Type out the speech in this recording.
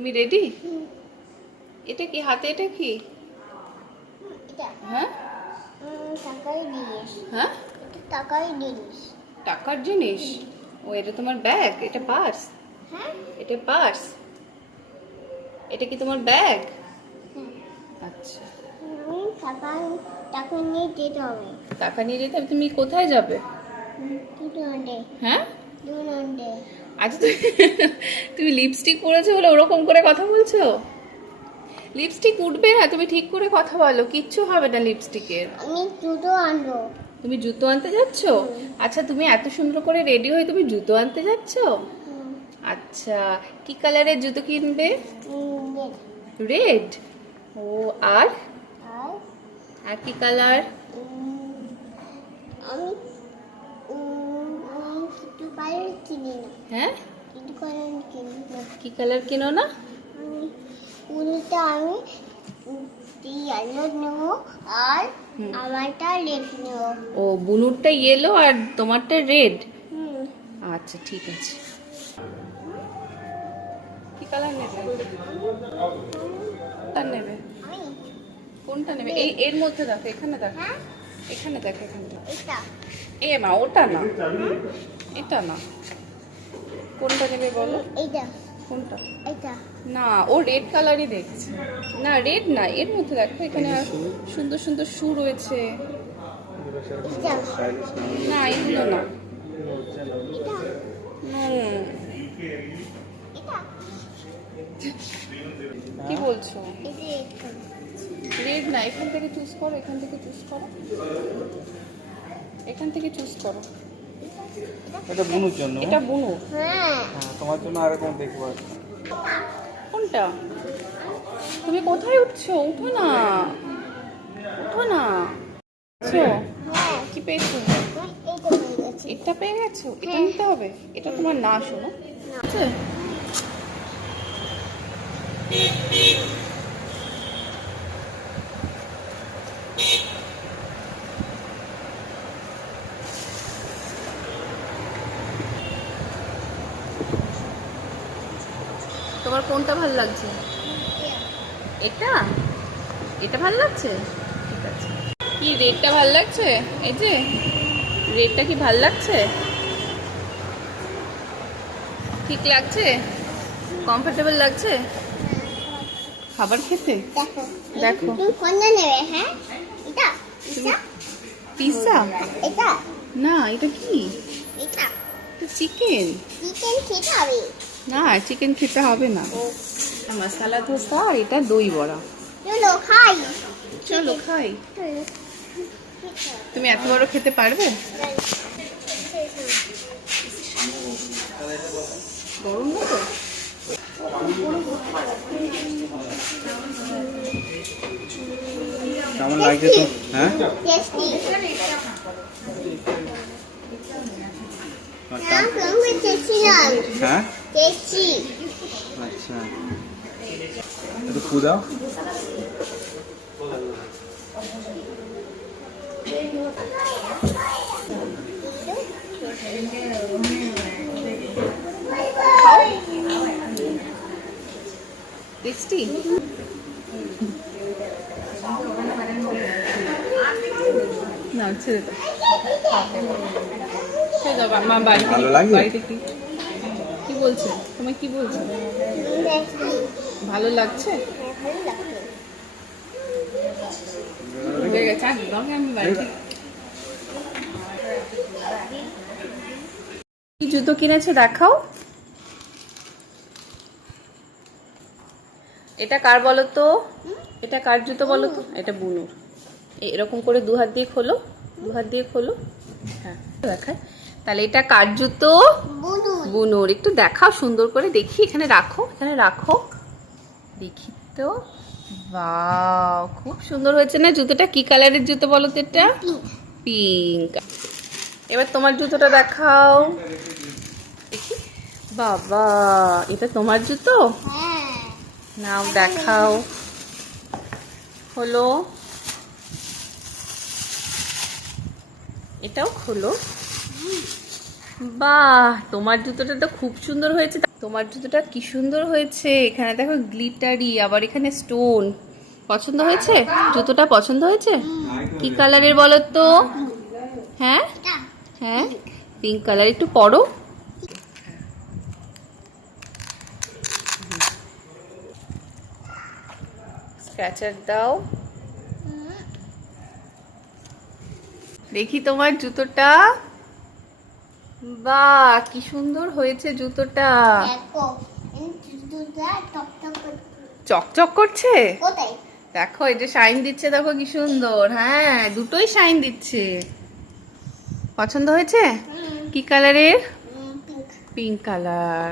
তুমি রেডি এটা কি হাতে এটা কি? এটা। হ্যাঁ? হ্যাঁ? টাকার জিনিস? ও এটা তোমার ব্যাগ এটা পার্স হ্যাঁ। এটা পার্স এটা কি তোমার ব্যাগ। আচ্ছা। টাকা টাকা নিয়ে যেতে হবে। টাকা নিয়ে যেতে হবে? তুমি কোথায় যাবে? হ্যাঁ? আজ তুমি তুমি লিপস্টিক পরেছো বলে ওরকম করে কথা বলছো? লিপস্টিক উঠবে না তুমি ঠিক করে কথা বলো কিচ্ছু হবে না লিপস্টিকের আমি জুতো আনব। তুমি জুতো আনতে যাচ্ছ? আচ্ছা তুমি এত সুন্দর করে রেডি হয়ে তুমি জুতো আনতে যাচ্ছ? আচ্ছা কি কালারের জুতো কিনবে? রেড। ও আর? আর? কি কালার আমি কিনি না হ্যাঁ? কালার কিনি না কি কালার কিনো না? উল্টা আমি ইয়েলো নেব আর। আমারটা রেড নেব। ও বুনুরটা ইয়েলো আর তোমারটা রেড আচ্ছা ঠিক আছে। কি কালার নেবে? কোনটা নেবে? কোনটা নেবে? এই এর মধ্যে দেখো এখানে দেখো। হ্যাঁ। এখানে দেখো এখানে দেখো। এ মা ওটা না। এটা না। কোনটা নেবে বলো? এইটা। কোনটা? এটা না ও রেড কালারই দেখছে। না রেড না এর মধ্যে দেখো এখানে আর সুন্দর সুন্দর শু রয়েছে। না এগুলো না। কি বলছো? রেড না এখান থেকে চুজ করো এখান থেকে চুজ করো। এখান থেকে চুজ করো। এটা বুনুর জন্য? এটা বুনো। হ্যাঁ। হ্যাঁ, তোমার জন্য আরেকম দেখব আর কোনটা? তুমি কোথায় উঠছো? উঠো না। উঠো না? হ্যাঁ। কি পেয়েছ? এটা পেয়ে গেছো? এটা হ্যাঁ। নিতে হবে? এটা তোমার না শোনো। না। আছে? কোনটা ভালো লাগছে? এটা? এটা ভালো লাগছে? ঠিক আছে। কি রেডটা ভালো লাগছে? এই যে রেডটা কি ভালো লাগছে? ঠিক লাগছে? কমফোর্টেবল লাগছে? খাবার খেতে? দেখো। কোনটা নেবে হ্যাঁ? এটা? এটা পিৎজা? এটা? না এটা কি? এটা চিকেন। চিকেন খেতে হবে। না চিকেন খেতে হবে না। মশলা ধোসা আর এটা দই বড়া। চলো খাই। চলো খাই। তুমি এত বড় খেতে পারবে? গরম না তো? কেমন লাগছে তো? হ্যাঁ? হ্যাঁ? টেস্টি আচ্ছা একটু ফু দাও টেস্টি না ছেড়ে দাও ছেড়ে দাও মা বাড়িতে ভালো লাগছে? বাড়িতে কি কি বলছে? তোমায় কি বলছে? ভালো লাগছে? জুতো কিনেছো দেখাও। এটা কার বলো তো? এটা কার জুতো বলো তো? এটা বুনুর। এরকম করে দু হাত দিয়ে খোলো। দু হাত দিয়ে খোলো। হ্যাঁ দেখায়। তাহলে এটা কার জুতো? বুনুর। একটু দেখাও সুন্দর করে দেখি এখানে রাখো এখানে রাখো। দেখি তো। বাহ খুব সুন্দর হয়েছে না জুতোটা? কি কালারের জুতো বলো তো এটা? পিঙ্ক এবার তোমার জুতোটা দেখাও। দেখি। বাবা এটা তোমার জুতো? হ্যাঁ। নাও দেখাও। হলো এটাও খোলো। বাহ, তোমার জুতোটা তো খুব সুন্দর হয়েছে। তোমার জুতোটা কি সুন্দর হয়েছে? এখানে দেখো গ্লিটারি আবার এখানে স্টোন পছন্দ হয়েছে? জুতোটা পছন্দ হয়েছে? কি কালারের বলো তো হ্যাঁ? হ্যাঁ? পিঙ্ক কালার একটু পরো। স্ক্র্যাচার দাও। দেখি তোমার জুতোটা। বাহ কি সুন্দর হয়েছে জুতোটা। চকচক করছে? দেখো এই যে শাইন দিচ্ছে দেখো কি সুন্দর। হ্যাঁ দুটোই শাইন দিচ্ছে। পছন্দ হয়েছে? কি কালারের? Pink colour